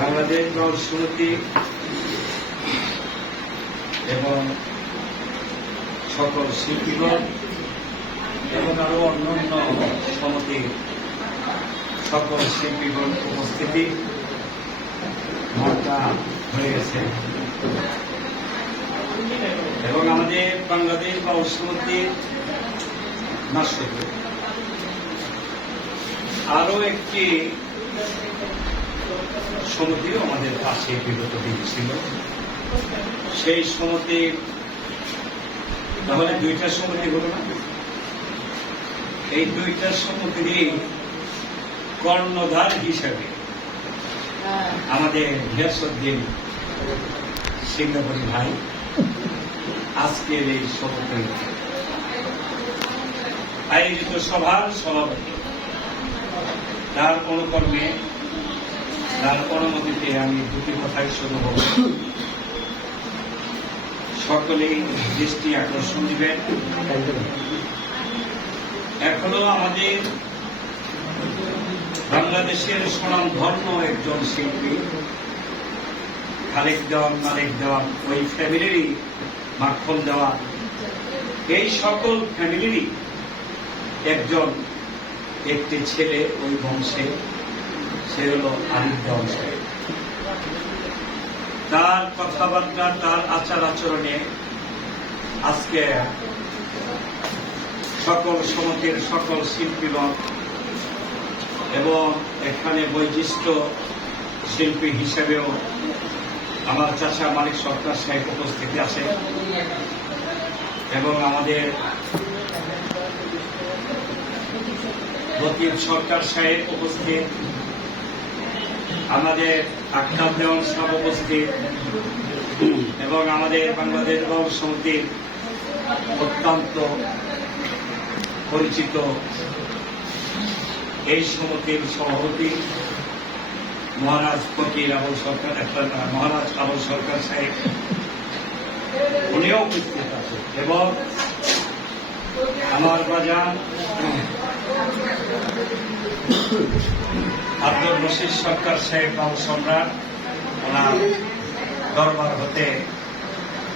বাংলাদেশ সমিতি এবং সকল শিল্পীগণ এবং আরও অন্যান্য সমিতির সকল শিল্পীগণ উপস্থিতি মর্যাদা হয়ে গেছে। এবং আমাদের বাংলাদেশ বাউল সমিতির নাস্যক আরও একটি সমিতিও আমাদের পাশে বিগত দিন ছিল। সেই সমিতির তাহলে দুইটা সমিতি হলো না? এই দুইটা সমিতিরই কর্ণধার হিসাবে আমাদের গিয়াসুদ্দিন সিঙ্গাপুরি ভাই আজকের এই সমিতি আয়োজিত সভার সভাপতি। তার অনুকর্মে তার অনুমতিতে আমি দুটি কথাই শুরু হব সকলেই দৃষ্টি আকর্ষণ দিবেন। এখনও আমাদের বাংলাদেশের সুনাম ধর্ম একজন শিল্পী, খালেক দেওয়ান মালিক দেওয়ান ওই ফ্যামিলিরই মাখন দেওয়া। এই সকল ফ্যামিলিরই একজন একটি ছেলে, ওই বংশে। সে হল আরিফ দেওয়ান তার কথাবার্তা, তার আচার আচরণে আজকে সকল সমিতির সকল শিল্পীগণ এবং এখানে বৈশিষ্ট্য শিল্পী হিসেবেও আমার চাচা মালিক সরকার সাহেব উপস্থিতি আছে এবং আমাদের লতিফ সরকার সাহেব উপস্থিত আমাদের দেওয়ান সাহেব উপস্থিত। এবং আমাদের বাংলাদেশ বাউল সমিতির অত্যন্ত পরিচিত এই সমিতির সভাপতি মহারাজ ফকির আবুল সরকার একটা মহারাজ আবুল সরকার সাহেব। উনিও উপস্থিত আছে এবং আমার বাজার আব্দুল রশিদ সরকার সাহেব বাবু সম্রাট ওনার দরবার হতে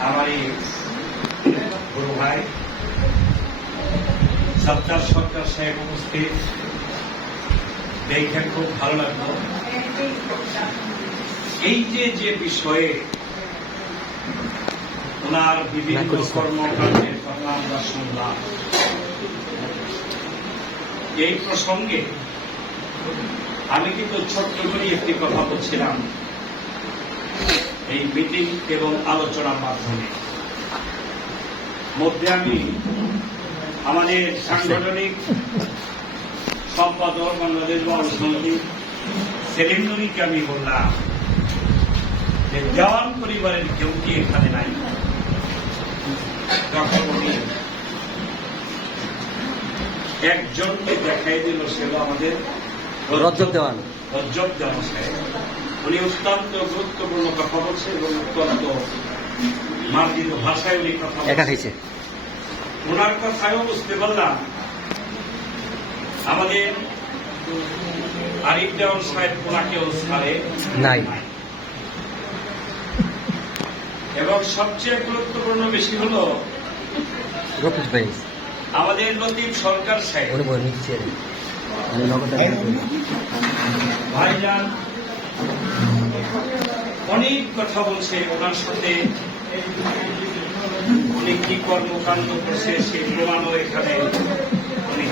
আমারই গুরু ভাই। সত্তার সরকার সাহেব উপস্থিত। দেখে খুব ভালো লাগল। এই যে যে বিষয়ে ওনার বিভিন্ন কর্মকাণ্ডের কথা আমরা শুনলাম এই প্রসঙ্গে আমি কিন্তু ছোট্ট করে একটি কথা বলছিলাম। এই মিটিং এবং আলোচনার মাধ্যমে। মধ্যে আমি আমাদের সাংগঠনিক সম্পাদক বাংলাদেশ বাউল সমিতি আমি বললাম যে দেওয়ান পরিবারের কেউ কি এখানে নাই? একজনকে দেখাই দিল, সে হলো আমাদের রজব দেওয়ান। রজ্জব দেওয়ান উনি অত্যন্ত গুরুত্বপূর্ণ কথা বলছে এবং অত্যন্ত মার্জিত ভাষায় উনি কথা একা খাইছে ওনার কথায়ও বুঝতে পারলাম। আমাদের আরিফ দেওয়ান সাহেব ওনাকেও ছাড়ে। নাই। এবং সবচেয়ে গুরুত্বপূর্ণ বেশি হলো আমাদের লতিফ সরকার সাহেব। ভাইজান, অনেক কথা বলছে ওনার সাথে। কি কর্মকাণ্ড করছে প্রমাণও এখানে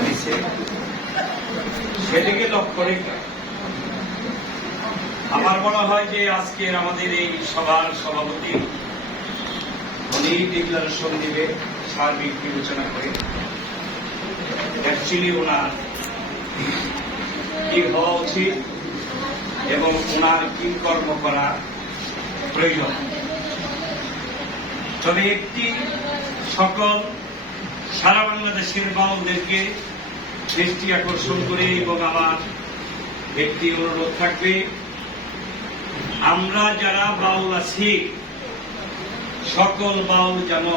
দিছে। সেদিকে লক্ষ্য রেখে। আমার মনে হয় যে আজকের আমাদের এই সভার সভাপতি, উনি ডিক্লারেশন দিবে সার্বিক বিবেচনা করে। অ্যাকচুয়ালি ওনার কি হওয়া উচিত এবং ওনার কি কর্ম করা প্রয়োজন? তবে একটি সকল সারা বাংলাদেশের বাউলদেরকে দৃষ্টি আকর্ষণ করে এবং আমার একটি অনুরোধ থাকবে, আমরা যারা বাউল আছি, সকল বাউল যেন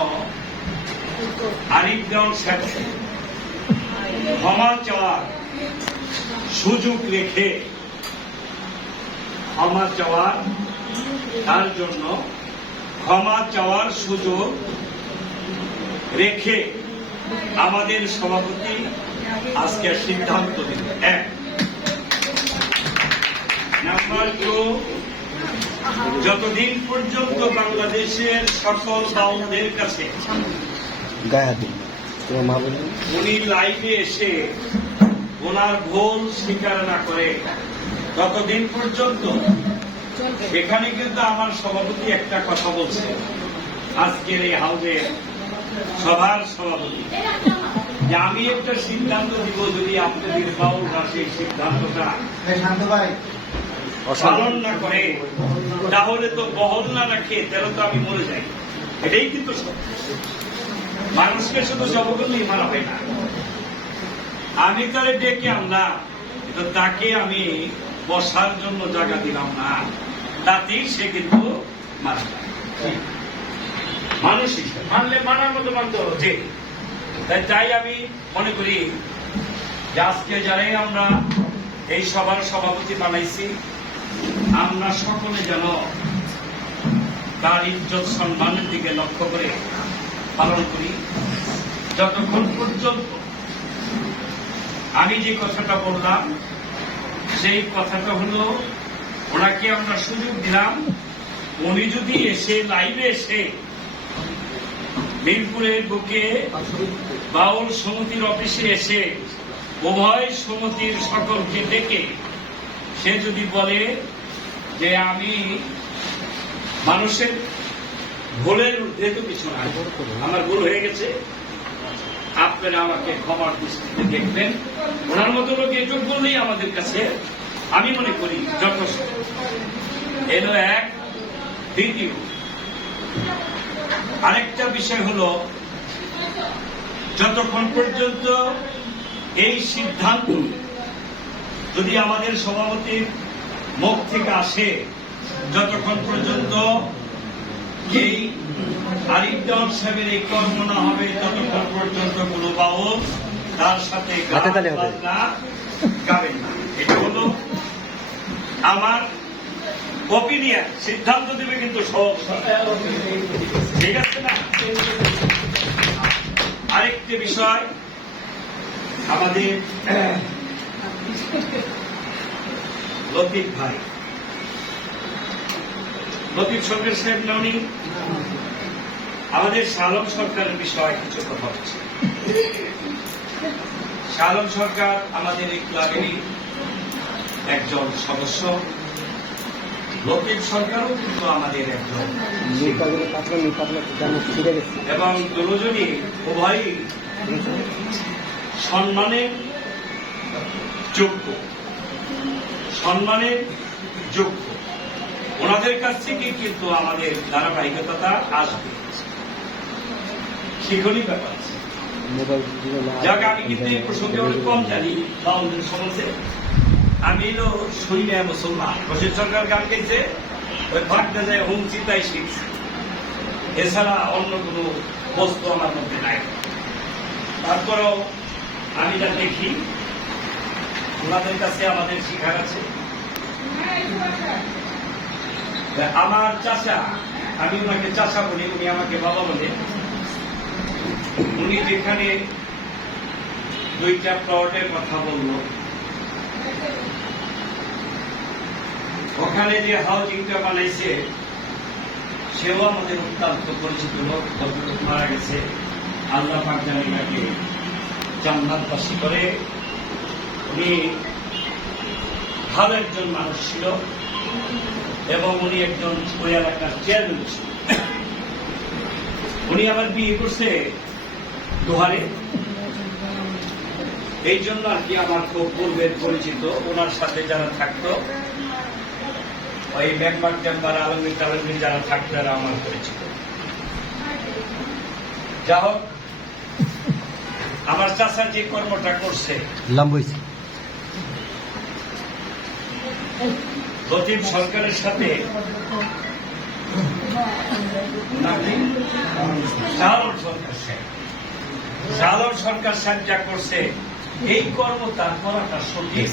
আরিফগঞ্জ সাথে ক্ষমা চাওয়ার সুযোগ রেখে ক্ষমা চাওয়ার তার জন্য ক্ষমা চাওয়ার সুযোগ রেখে আমাদের সভাপতি আজকে সিদ্ধান্ত দিল। এক। নাম্বার টু যতদিন পর্যন্ত বাংলাদেশের সকল বাউলদের কাছে উনি লাইভে এসে ওনার ভুল স্বীকার না করে ততদিন পর্যন্ত এখানে কিন্তু আমার সভাপতি একটা কথা বলছে। আজকের এই হাউজে সভার সভাপতি। যে আমি একটা সিদ্ধান্ত দিব যদি আপনাদের বাউলরা সেই সিদ্ধান্তটা পালন না করে, তাহলে তো বহল না রাখে তাহলে তো আমি মরে যাই। এটাই কিন্তু মানুষকে শুধু জবগণই মারা হয় না। আমি তাহলে ডেকে আনলাম তো তাকে আমি বসার জন্য জায়গা দিলাম না। তাতেই সে কিন্তু মারা মানুষ হিসেবে। মানলে মানার মতো মানতে যে তাই তাই আমি মনে করি যে আজকে যারাই আমরা এই সভার সভাপতি বানাইছি আমরা সকলে যেন তার ইজ্জত সম্মানের দিকে লক্ষ্য করে পালন করি। যতক্ষণ পর্যন্ত আমি যে কথাটা বললাম, সেই কথাটা হলো, ওনাকে আমরা সুযোগ দিলাম, উনি যদি এসে লাইভে এসে মিরপুরের বুকে বাউল সমিতির অফিসে এসে উভয় সমিতির সকলকে ডেকে সে যদি বলে যে আমি মানুষের ভুলের ঊর্ধ্বে তো কিছু নাই আমার ভুল হয়ে গেছে আপনারা আমাকে ক্ষমার দৃষ্টিতে দেখবেন। ওনার মতো লোক এটুক বললেই আমাদের কাছে। আমি মনে করি যথেষ্ট। এলো এক, দ্বিতীয়। আরেকটা বিষয় হলো, যতক্ষণ পর্যন্ত এই সিদ্ধান্ত যদি আমাদের সভাপতির মুখ থেকে আসে, যতক্ষণ পর্যন্ত এই আরিফ দেওয়ান সাহেবের এই কর্ম না হবে ততক্ষণ পর্যন্ত কোনো বাউল তার সাথে গাবেন না। এটা হলো আমার সিদ্ধান্ত দেবে কিন্তু ঠিক আছে না? আরেকটি বিষয় আমাদের লতিফ ভাই। লতিফ সরকার সাহেব ননি আমাদের শালম সরকারের বিষয়ে কিছু কথা হচ্ছে। শালম সরকার আমাদের এই ক্লাবেরই একজন সদস্য। লতিফ সরকারও কিন্তু আমাদের একজন। এবং দুজনই উভয়ই সম্মানের যোগ্য। সম্মানের যোগ্য। ওনাদের কাছ থেকে কিন্তু আমাদের ধারাবাহিকতা আসবে। শিখনই ব্যাপার আছে। না যাক, আমি কিন্তু এই প্রসঙ্গে অনেক কম জানি বাউলদের সম্বন্ধে আমি এলো শুনিয়া মুসলমান। বসির সরকার গান গেছে ওই ভাগটা যায় হুম চিন্তাই শিখছি এছাড়া অন্য কোনো বস্তু আমার মধ্যে নাই। তারপরেও আমি যা দেখি, ওনাদের কাছে আমাদের শিখার আছে। আমার চাচা, আমি ওনাকে চাচা বলি, উনি আমাকে বাবা বলে। উনি যেখানে দুইটা প্লটের কথা বলল, ওখানে যে হাউজিংটা বানাইছে, সেও আমাদের অত্যন্ত পরিচিত লোক, ভদ্রলোক মারা গেছে। আল্লাহ পাক জানি তাকে জান্নাতবাসী করে। উনি ভালো একজন মানুষ ছিল এবং উনি একজন ওই এলাকার চেয়ারম্যান ছিল। উনি আবার বিয়ে করছে দোহারে। এই জন্য আর কি আমার খুব পূর্বের পরিচিত ওনার সাথে যারা থাকতো ওই মেম্বার টেম্বার আলমী টালমী যারা থাকতো তারা আমার পরিচিত। যা হোক আমার চাষা যে কর্মটা করছে লতিফ সরকারের সাথে নাকি? সরকার সাহেব। শাহরুখ সরকার সাহেব যা করছে। এই কর্ম তার করাটা সঠিক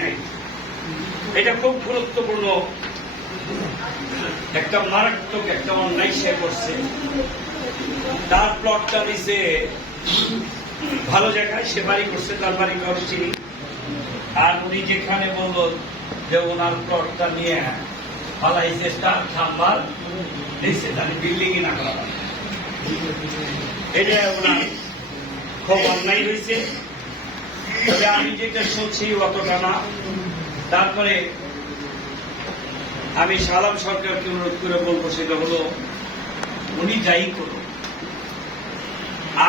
নাই। এটা খুব গুরুত্বপূর্ণ। একটা মারাত্মক একটা অন্যায় সে করছে। তার প্লটটা দিছে ভালো জায়গায় সে বাড়ি করছে তার বাড়ি চিনি। আর উনি যেখানে বলল যে ওনার প্লটটা নিয়ে ফালাইছে তার খাম্বার দিচ্ছে তাহলে বিল্ডিংই না করা। এটা ওনার খুব অন্যায় হয়েছে তবে আমি যেটা শুনছি অতটা না। তারপরে আমি সালাম সরকারকে অনুরোধ করে বলব সেটা হলো উনি যাই করুন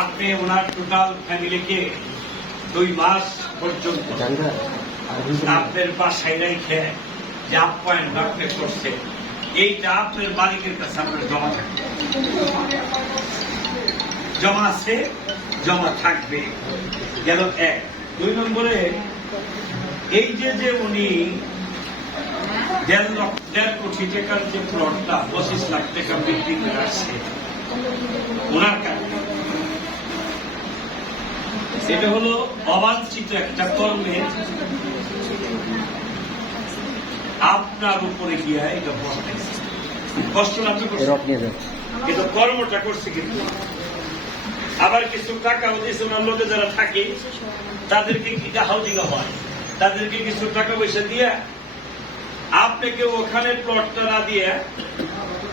আপনি ওনার টোটাল ফ্যামিলিকে দুই মাস পর্যন্ত আপনার বাসায় রেখে যে আপ্যায়ন আপনি করছে এইটা আপনার মালিকের কাছে আপনার জমা থাকবে। জমা আছে জমা থাকবে। গেল এক। দুই নম্বরে এই যে যে উনি দেড় লক্ষ দেড় কোটি টাকার যে প্লটটা পঁচিশ লাখ টাকা বিক্রি করে আসছে ওনার এটা হলো অবাঞ্ছিত একটা কর্মে আপনার উপরে গিয়া এটা কষ্ট? রড কিন্তু কর্মটা করছে কিন্তু। আবার কিছু টাকা ওনার লোকে যারা থাকে তাদেরকে কি হাউজিং হয়? তাদেরকে কিছু টাকা পয়সা দিয়ে আপনাকে ওখানে প্লটটা না দিয়ে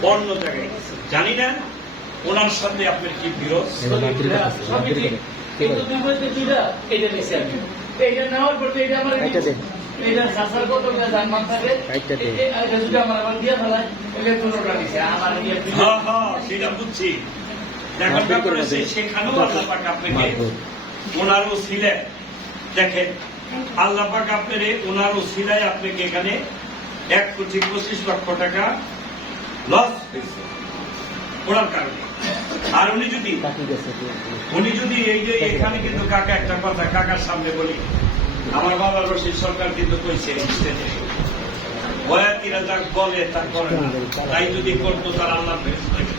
অন্য জায়গায় জানি না ওনার সাথে আপনার কি বিরোধ? কিন্তু আমি নেওয়ার পর আমার সাসার কত যদি আমার আবার দিয়ে ফেলায়। আমার হ্যাঁ হ্যাঁ সেটা বুঝছি। সেখানেও আল্লাহ পাক আপনাকে ওনার দেখেন আল্লাহ পাক আপনার ওনার ওসিলায় আপনাকে এখানে এক কোটি পঁচিশ লক্ষ টাকা লস হয়েছে। ওনার কারণে। আর উনি যদি উনি যদি এই যে এখানে কিন্তু কাকা একটা কথা কাকার সামনে বলি। আমার বাবা রশিদ সরকার কিন্তু কইছে বয়াতিরা যা বলে তা করে না। তাই যদি করতো তার আল্লাহ ফেরেশতা কে।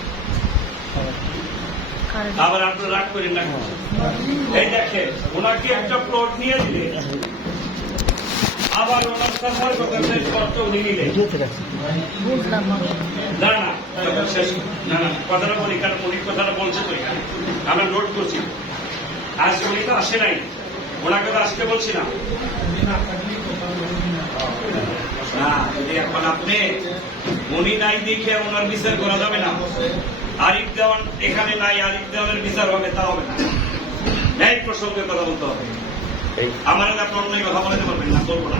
আবার আপনার রাগ করেন না। এই দেখেন ওনাকে একটা প্লট নিয়ে দিলে আবার ওনার সাফার কথা প্লটটা উনি নিলেন। না না শেষ না না কথাটা বলি কারণ উনি কথাটা বলছে তো আমরা নোট করছি। আজ উনি তো আসে নাই। ওনাকে তো আসতে বলছি না। না যদি এখন আপনি উনি নাই দেখে ওনার বিচার করা যাবে না। আরিফ দেওয়ান এখানে নাই আরিফ দেওয়ানের বিচার হবে তা হবে না। ন্যায় প্রসঙ্গে কথা বলতে হবে। আমার আপনি অন্যায় কথা বলতে পারবেন না বলব না।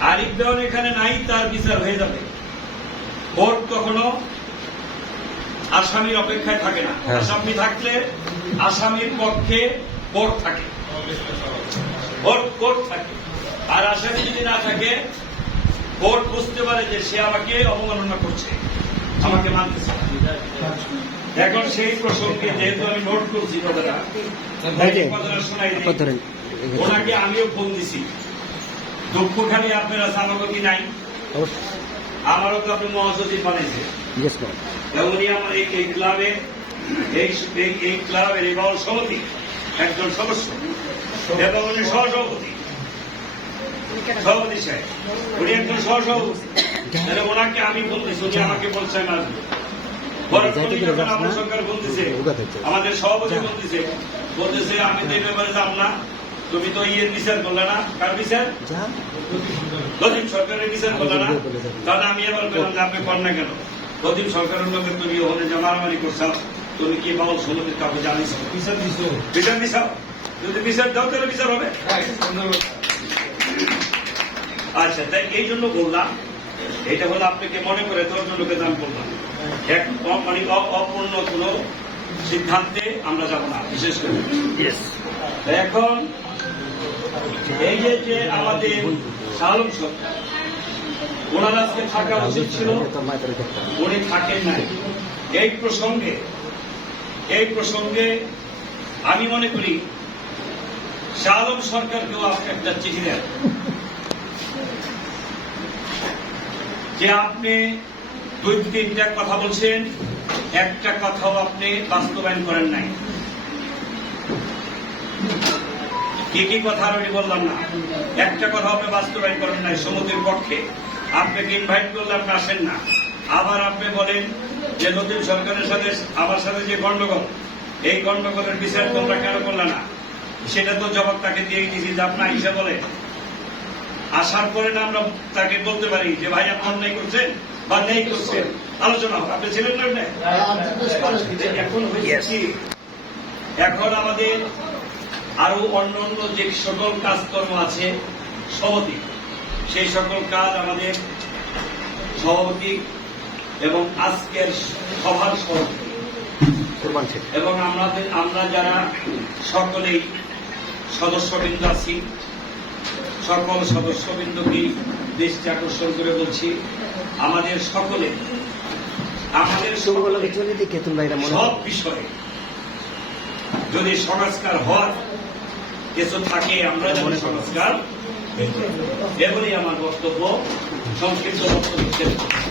আরিফ দেওয়ান এখানে নাই তার বিচার হয়ে যাবে। কোর্ট কখনো আসামির অপেক্ষায় থাকে না। হ্যাঁ। আসামি থাকলে আসামির পক্ষে কোর্ট থাকে। কোর্ট থাকে। আর আসামি যদি না থাকে কোর্ট বুঝতে পারে যে সে আমাকে অবমাননা করছে। আমাকে মানতেছে এখন সেই প্রসঙ্গে যেহেতু আমি নোট করছি কথাটা কথাটা শোনাই ওনাকে আমিও ফোন দিছি। দুঃখখানি আপনারা সামাগতি নাই। আমারও তো আপনি মহাসচিব করুন উনি আমার এই ক্লাবে এই ক্লাবের বাউল সমিতি একজন সদস্য। এবং উনি সহসভাপতি। সভাপতি সাহেব উনি একজন সহসভাপতি তাহলে ওনাকে আমি দিছি উনি আমাকে বলছেন বলতেছে আমাদের সভাপতি বলতেছে বলতেছে আমি তো এই ব্যাপারে যাব না। তুমি তো ইয়ের বিচার করলে না। কার বিচার? লজিম সরকারের বিচার করলে না। তাহলে আমি আবার বললাম যে আপনি কর না কেন? লজিম সরকারের লোকে তুমি ওখানে যে মারামারি করছাও তুমি কি বাউল সমিতির কাউকে জানিস বিচার দিছ। বিচার যদি বিচার দাও তাহলে বিচার হবে। আচ্ছা তাই এই জন্য বললাম এটা হলো আপনাকে মনে করে তোর জন্য বেদান করলাম। এক মানে অপূর্ণ কোন সিদ্ধান্তে আমরা যাব না বিশেষ করে। এখন এই যে যে আমাদের শালম সরকার ওনার আজকে থাকা উচিত ছিল উনি থাকেন নাই। এই প্রসঙ্গে এই প্রসঙ্গে আমি মনে করি শালম সরকারকেও আপনি একটা চিঠি দেন। যে আপনি দুই তিনটা কথা বলছেন, একটা কথাও আপনি বাস্তবায়ন করেন নাই। কি কি কথা আমি বললাম না। একটা কথা আপনি বাস্তবায়ন করেন নাই সমুদ্রের পক্ষে। আপনাকে ইনভাইট করলে আপনি আসেন না। আবার আপনি বলেন যে নতুন সরকারের সাথে, আমার সাথে যে গন্ডগোল এই গন্ডগোলের বিচার তোমরা কেন করলে না? সেটা তো জবাব তাকে দিয়ে দিয়েছি যে আপনার হিসেবে বলে আসার পরে না আমরা তাকে বলতে পারি যে ভাই আপনি অন্যায় করছেন বা নেই করছেন? আলোচনা হোক। আপনি ছিলেন না এখন হয়েছে এখন আমাদের আরও অন্য অন্য যে সকল কাজকর্ম আছে সভাপতি সেই সকল কাজ আমাদের সভাপতি এবং আজকের সভার সভাপতি। এবং আমাদের আমরা যারা সকলেই সদস্যবৃন্দ আছি। সকল সদস্যবৃন্দকে দৃষ্টি আকর্ষণ করে বলছি আমাদের সকলে আমাদের মনে সব বিষয়ে যদি সংস্কার হওয়ার কিছু থাকে আমরা যেন সংস্কার। এগুলি আমার বক্তব্য। সংক্ষিপ্ত বক্তব্য।